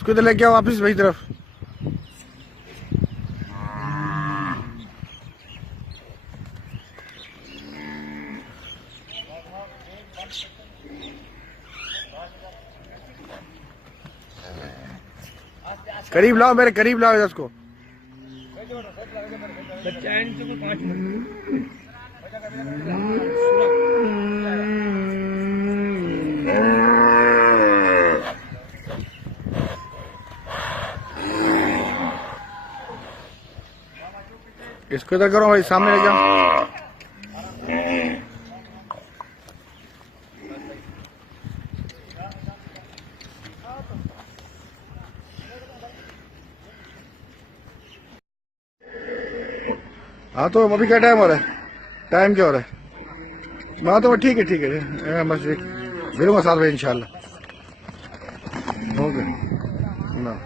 इसको तो लेके आओ वापिस वही तरफ। करीब लाओ, मेरे करीब लाओ इसको। इसको इधर करो भाई, सामने ले जाओ। हाँ तो अभी क्या टाइम हो रहा है? टाइम क्या हो रहा है? हाँ तो ठीक है ठीक है, बस मिलूंगा 7 बजे इंशाल्लाह। ओके ना।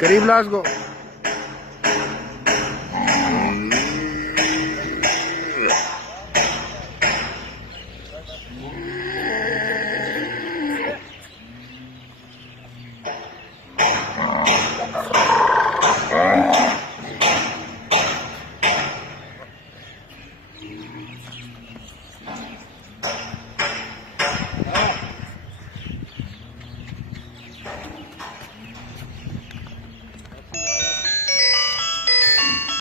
करीब ला इसको।